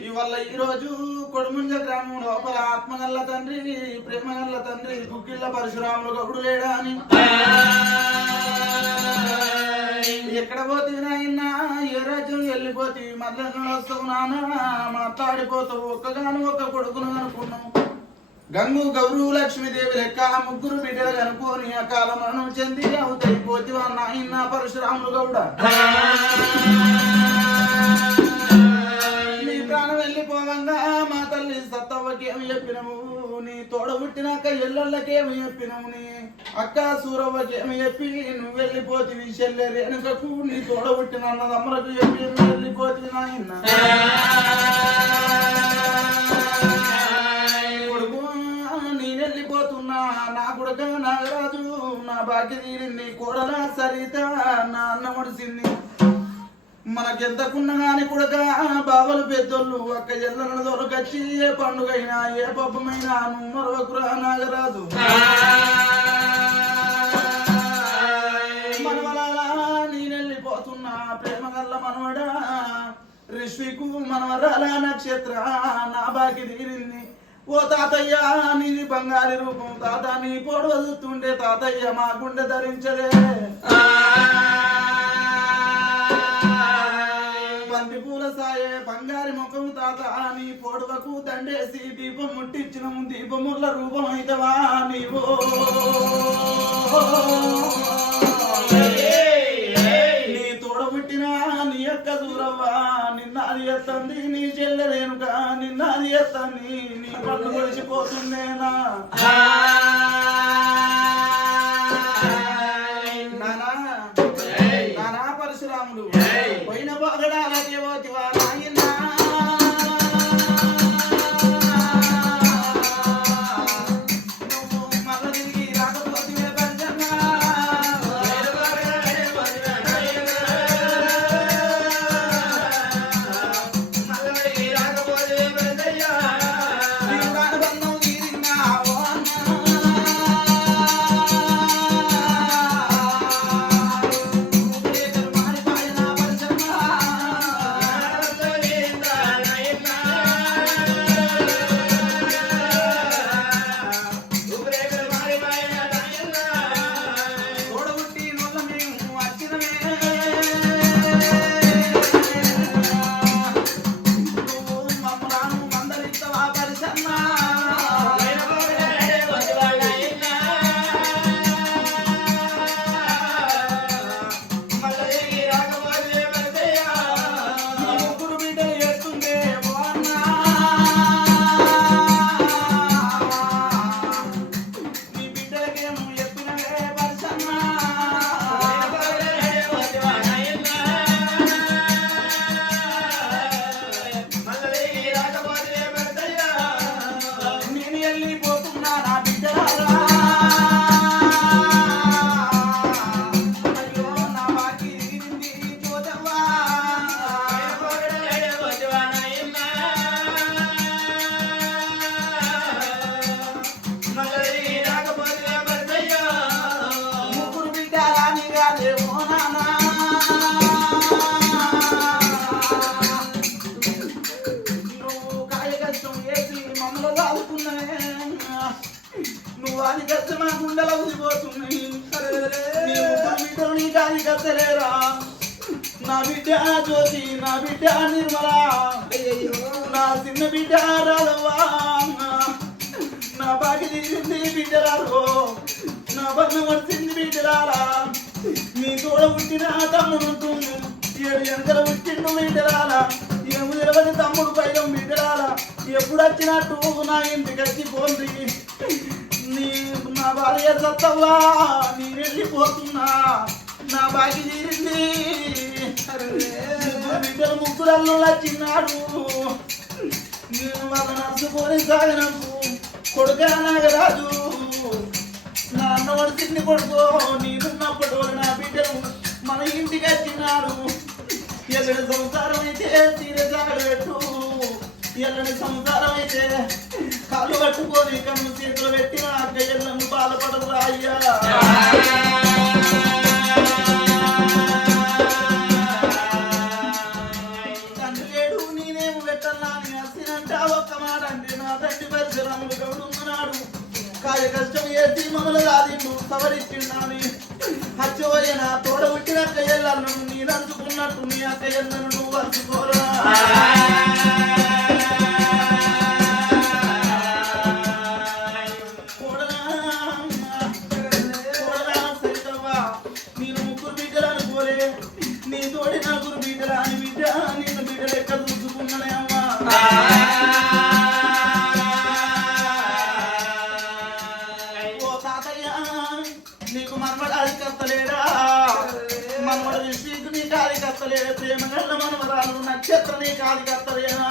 ఇవాళ ఈ రోజు కొడుముంజ గ్రామం లోపల ఆత్మగల్ల తండ్రి ప్రేమగల్ల తండ్రి గుగ్గిళ్ళ పరశురాములు గౌడు లేడా అని ఎక్కడ పోతే నాయనా ఏ రాజ్యం వెళ్ళిపోతే మళ్ళీ వస్తావు నాన్న మాట్లాడిపోతావు ఒక్కగాను ఒక్క కొడుకును అనుకున్నావు. గంగు గౌరు లక్ష్మీదేవి లెక్క ముగ్గురు బిడ్డలు కనుక్కొని అకాల మరణం చెంది అవుతాయి. పోతివా నాయన పరశురాములు గౌడ. నీ ప్రాణం వెళ్ళిపోవంగా మా తల్లి సత్తవ్వకేమి చెప్పినము నీ తోడ పుట్టినాక ఎల్లళ్ళకి చెప్పినము నీ అక్క సూరవ్వకేమి చెప్పి నువ్వు వెళ్ళిపోతివి చెల్లె రేణుకకు నీ తోడ పుట్టిన అన్నదమ్మలకు చెప్పి నువ్వు వెళ్ళిపోతివి నాయన. కొడక నాగరాజు నా భాగ్య తీరింది కోడల సరిత నా అన్న ముడిసింది మనకెంతకున్న గాని కొడక బావలు పెద్దోళ్ళు అక్క ఎల్లన దొరకచ్చి ఏ పండుగైనా ఏ పబ్బమైనా నువ్వు మరొకరా నాగరాజు. మనవలారా ప్రేమ గల్ల మనవడా. రిషికు మనవరాల నక్షత్ర నా బాకి తీరింది ఓ తాతయ్య నీది బంగారి రూపం తాత నీ పొడవ వదులుతుండే తాతయ్య మా గుండె ధరించలే. బంతి పూల సాయే బంగారి ముఖం తాత నీ పొడవకు దండేసి దీపం ముట్టించిన దీపముల రూపం అయితవా నీవో? నీ నీ యొక్క దూరవ్వా నిన్న అది ఎత్తంది నీ చెల్లెలేనుక నిన్న అది ఎత్తంది నీ పళ్ళు కొలిసిపోతుందేనా వాని గచ్చ కష్ట మా గుండెల ఉదిపోతున్నాయి నీ ముగ్గురు బిడ్డలు నా బిడ్డ జ్యోతి నా బిడ్డ నిర్మలా. నా చిన్న బిడ్డ రాధవ్వా నా బాకి తీసింది బిడ్డరాలో నా బంధం వచ్చింది బిడ్డరారా నీ తోడ పుట్టిన తమ్ముడు ఏడు ఎంతలు పుట్టిండు బిడ్డరాలా ఏము నిలబడి తమ్ముడు పైన బిడ్డరాలా ఎప్పుడు వచ్చినట్టు నా ఇంటికి వచ్చి పోంది భార్య సత్తవ్వా నీ వెళ్ళిపోతున్నా నా బాకి తీరింది. ముగ్గురు బిడ్డలు ముగ్గురల్లో చిన్నాడు నేను వాళ్ళ నడుచుకొని సాగనప్పు కొడుక నాగరాజు నా అన్నవాడు తిండి కొడుకో నీకున్నప్పటి నా బిడ్డలు మన ఇంటికి వచ్చినాడు ఎల్లడి సంసారం అయితే తీరే పెట్టు ఎల్లడి సంసారం అయితే కాళ్ళు పట్టుకోదు ఇక చేతులు పెట్టిన అక్కయ్య నన్ను బాధపడదు అయ్యా. తండ్రి నా తోడ పుట్టిన అక్కయ్యలను నేను అందుకున్నట్టు నీ అక్కయ్యలను నువ్వు అందుకోరా నీకు మనమడు అడికత్తలేడా మనమడు నీకు నీకు అడికత్తలేడా ప్రేమ గల్ల మనమరాలు నక్షత్ర నీకు అడికత్తలేనా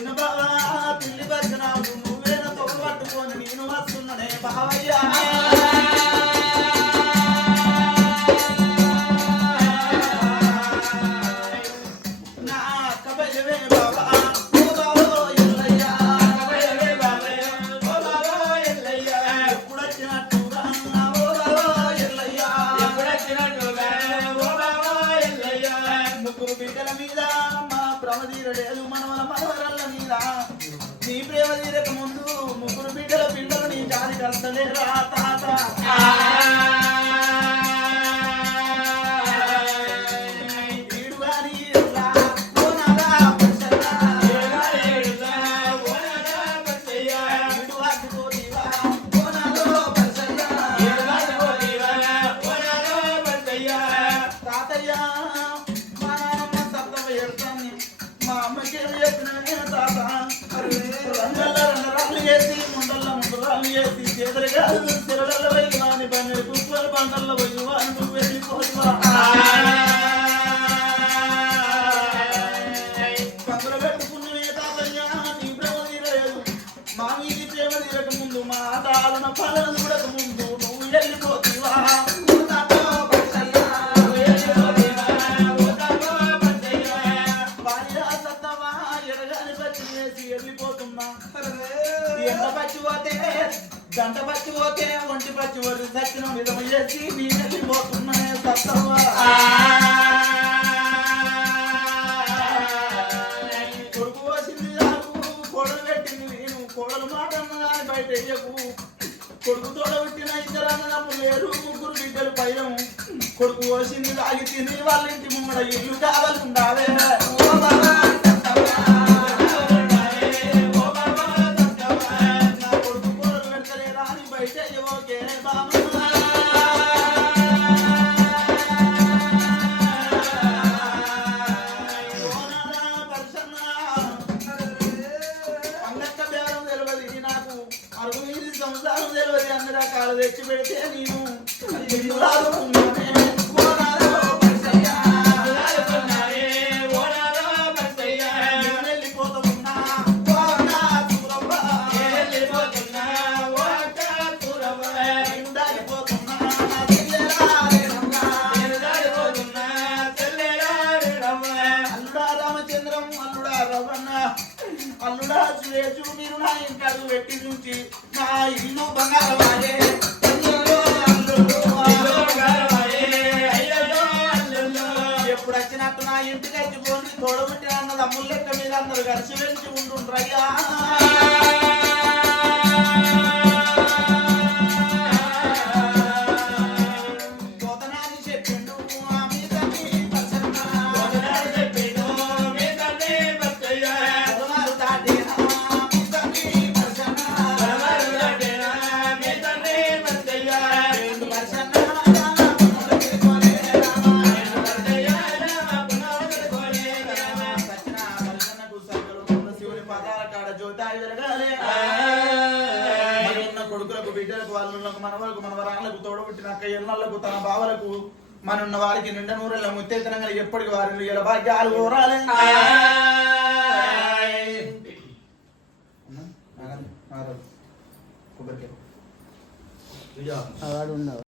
విను బావా పిల్లి బతినావు నువ్వేన తోడు పట్టుకొని నేను వస్తున్ననే బావయ్య. చేసి చేతులుగా బయట వేయకు కొడుకు తోడబెట్టిన ఇద్దరు అన్నదమ్ములు లేరు ముగ్గురు బిడ్డలు పైలం కొడుకు పోసింది తాగి తిని వాళ్ళ ఇంటి ముంగడ ఇల్లు కావాలి ఉండాలే ఎప్పుడు వచ్చినట్టు నా ఇంటికి వచ్చిపోయి తోడబుట్టి అన్న తమ్ముళ్ళ లెక్క మీద అందరు కలిసి వెలిసి ఉండుండ్రయ్యా. జ్యోతాయి ఉన్న కొడుకులకు బిడ్డలకు వాళ్ళకు మనవలకు మనవరాళ్ళకు తోడబుట్టిన అక్క ఎన్నళ్ళకు తన బావలకు మనున్న వారికి నిండ నూరెళ్ళ ముత్తేతనంగా ఎప్పటికి వారిని ఇలా భాగ్యాలు కోరాలి. కొబ్బరికాయ.